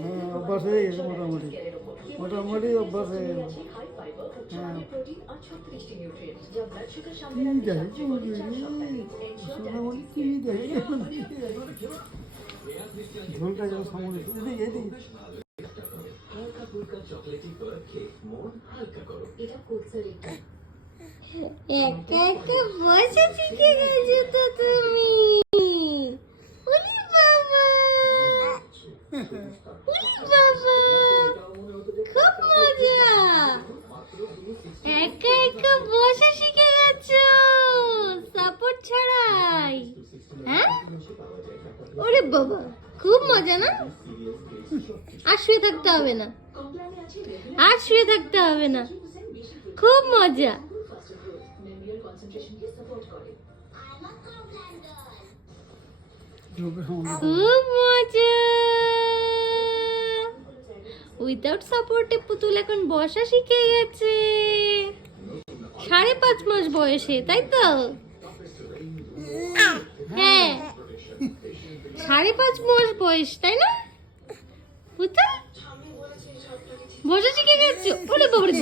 হ্যাঁ, অভ্যাস হয়ে গেছে মোটামুটি অভ্যাস হয়ে গেছে। হ্যাঁ, ঝোলটা যেন সামনে এদিকে এদিকে একা একা বসে শিখে গেছো তো তুমি। ওরে বাবা, ওরে বাবা, খুব মজা। একা একা বসে শিখে গেছো সাপোর্ট ছাড়াই। হ্যাঁ, ওরে বাবা, খুব মজা না? আর শুয়ে থাকতে হবে না, আর শুয়ে থাকতে হবে না, খুব মজা। খুব মজা। উইদাউট সাপোর্টে পুতুল এখন বসা শিখে গেছে 5.5 মাস বয়সে, তাই তো? হ্যাঁ, 5.5 মাস বয়স, তাই না পুতুল? বসা শিখে গেছে। ওরে বাবারে,